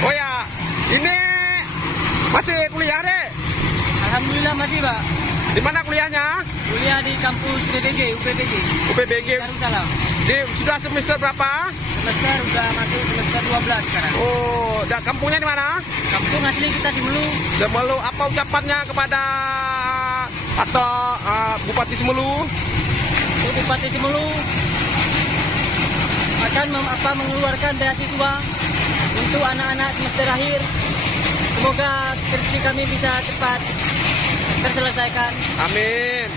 Oh ya, ini masih kuliah deh? Alhamdulillah masih, Pak. Di mana kuliahnya? Kuliah di kampus UPBG. UPBG. Darussalam. Sudah semester berapa? Semester udah masuk semester 12 sekarang. Oh, kampungnya di mana? Kampung asli kita di Melu. Semelu. Apa ucapannya kepada atau Bupati Semelu? Bupati Semelu akan mengeluarkan beasiswa untuk anak-anak semester akhir. Semoga skripsi kami bisa cepat terselesaikan. Amin.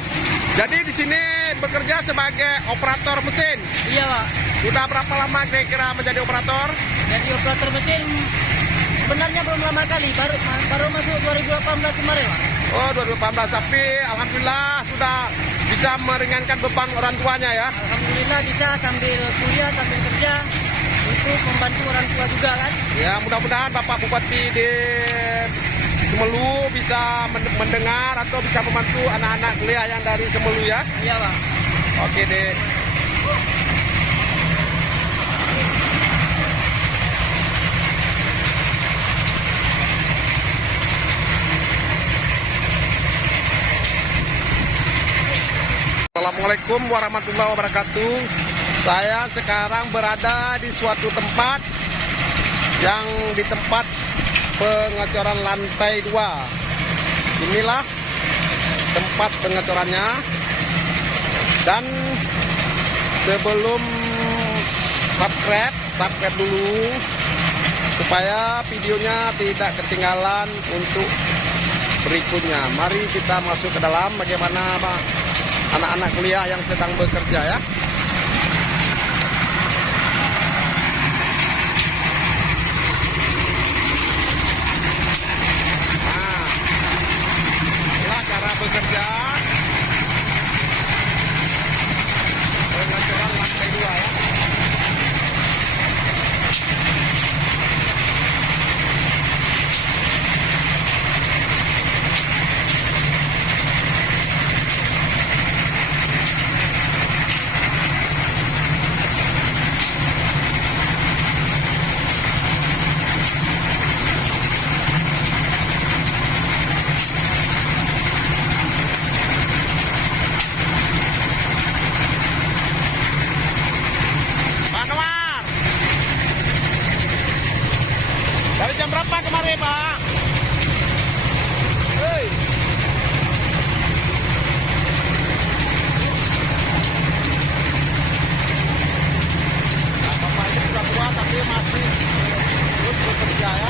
Jadi di sini bekerja sebagai operator mesin. Iya, Pak. Sudah berapa lama kira-kira menjadi operator? Jadi operator mesin sebenarnya belum lama kali, baru masuk 2018 kemarin, Pak. Oh, 2018. Tapi alhamdulillah sudah bisa meringankan beban orang tuanya ya. Alhamdulillah bisa sambil kuliah, sambil kerja untuk membantu orang tua juga kan. Ya, mudah-mudahan Bapak Bupati di Semelu bisa mendengar atau bisa membantu anak-anak kuliah yang dari Semelu ya. Iya, Pak. Oke deh. Assalamualaikum warahmatullahi wabarakatuh. Saya sekarang berada di suatu tempat yang di tempat pengecoran lantai 2. Inilah tempat pengecorannya. Dan sebelum subscribe dulu supaya videonya tidak ketinggalan untuk berikutnya. Mari kita masuk ke dalam bagaimana anak-anak kuliah yang sedang bekerja ya. Nah, inilah cara bekerja pengecoran lantai 2 ya. Dari jam berapa kemarin, Pak? Hei. Nah, Bapak ini sudah tua tapi masih terus bekerja ya.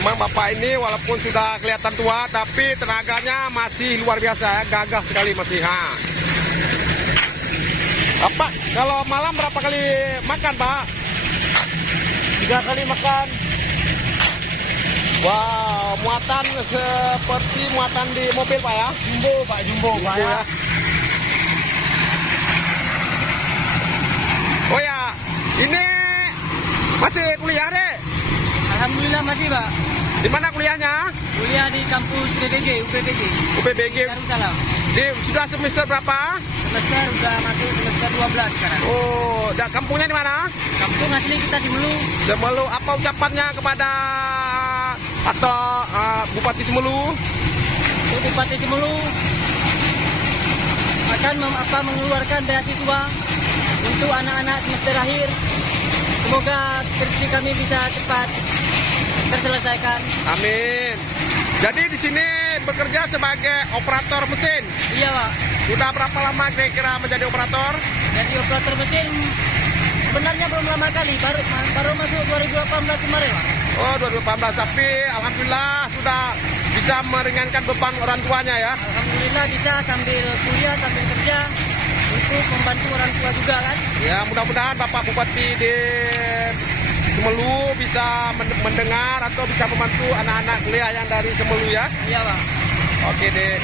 Memang Bapak ini walaupun sudah kelihatan tua, tapi tenaganya masih luar biasa ya, gagah sekali masih. Bapak, kalau malam berapa kali makan, Pak? 3 kali makan. Wow, muatan seperti muatan di mobil, Pak ya? Jumbo, Pak, jumbo Pak ya. Oh ya, ini masih kuliah deh? Alhamdulillah masih, Pak. Di mana kuliahnya? Kuliah di kampus UPBG. UPBG. Darussalam. Sudah semester berapa? Semester udah masuk semester 12 sekarang. Oh, kampungnya di mana? Kampung asli kita di Melu. Semelu. Apa ucapannya kepada atau Bupati Semelu? Bupati Semelu akan mengeluarkan beasiswa untuk anak-anak semester akhir. Semoga skripsi kami bisa cepat terselesaikan. Amin. Jadi di sini bekerja sebagai operator mesin. Iya Pak. Sudah berapa lama kira-kira menjadi operator? Jadi operator mesin sebenarnya belum lama kali, baru masuk 2018 kemarin Pak. Oh 2018, tapi alhamdulillah sudah bisa meringankan beban orang tuanya ya. Alhamdulillah bisa sambil kuliah, sambil kerja untuk membantu orang tua juga kan. Ya mudah-mudahan Bapak Bupati di Semelu bisa mendengar atau bisa membantu anak-anak kuliah yang dari Semelu ya. Iya Pak. Oke deh.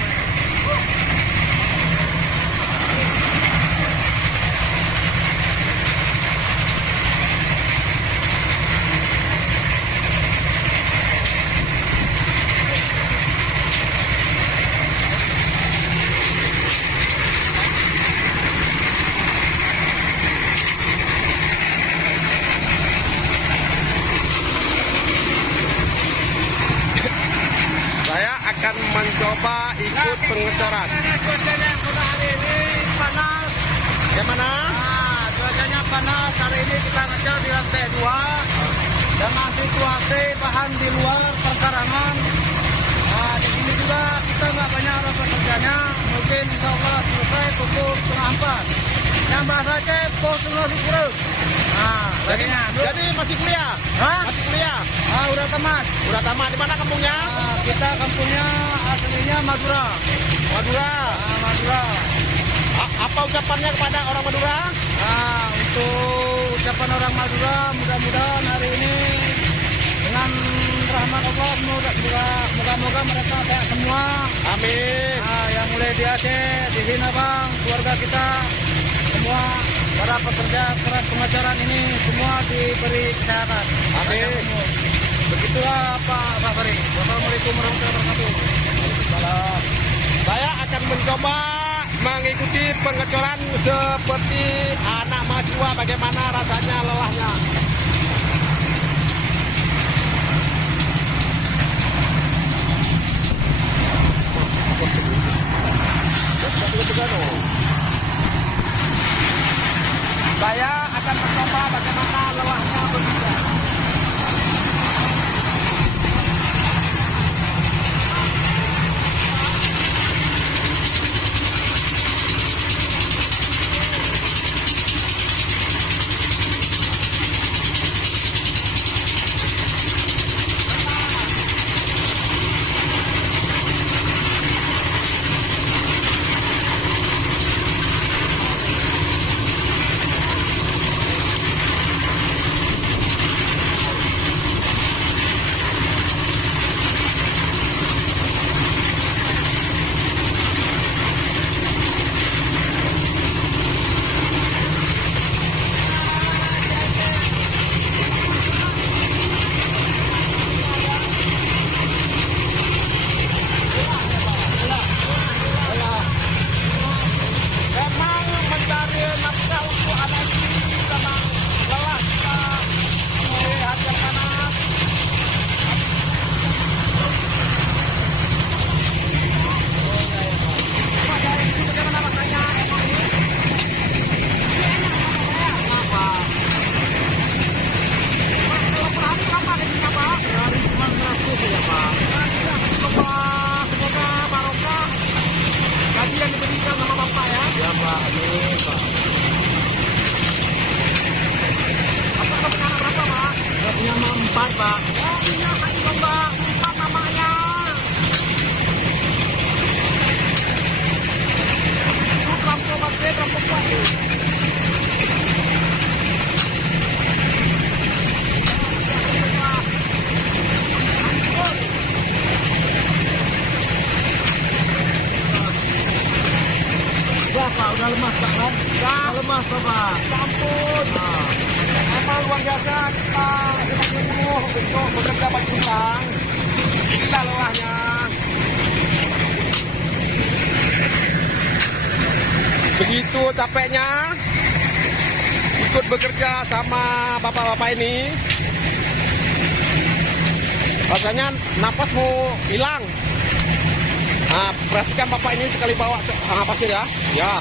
Saya akan mencoba ikut pengecoran. Cuacanya hari ini panas. Gimana? Cuacanya panas. Hari ini kita ngecor di lantai 2 dengan situasi bahan di luar perkarangan. Di sini juga kita nggak banyak orang pekerjanya. Mungkin insya Allah selesai pukul 3:30. Yang bahasa Aceh pukul 10. Jadi masih kuliah? Hah? Masih kuliah? Udah tamat. Udah tamat. Di mana kampungnya? Kita kampungnya aslinya Madura. Madura. Madura. Apa ucapannya kepada orang Madura? Untuk ucapan orang Madura, mudah-mudahan hari ini dengan rahmat Allah moga-moga mereka sehat semua. Amin. Yang mulai di Aceh, di sini Bang, keluarga kita semua para pekerja keras pengajaran ini semua diberi kesehatan. Amin. Begitulah Pak Fahri. Wassalamualaikum warahmatullahi wabarakatuh. Salam. Saya akan mencoba mengikuti pengecoran seperti anak mahasiswa, bagaimana rasanya lelahnya. Saya akan mencoba bagaimana lelahnya bekerja. Pak. Oh, punya hati lomba 4 namanya. Itu rampok baterai, rampok kuat. Pak, udah lemas Pak kan? Udah lemas Bapak. Ya ampun. Emang luar biasa kita untuk bekerja bagi Jepang. Inilah lelahnya. Begitu capeknya ikut bekerja sama bapak-bapak ini. Rasanya napas mau hilang. Nah, perhatikan bapak ini sekali bawa pasir ya. Ya.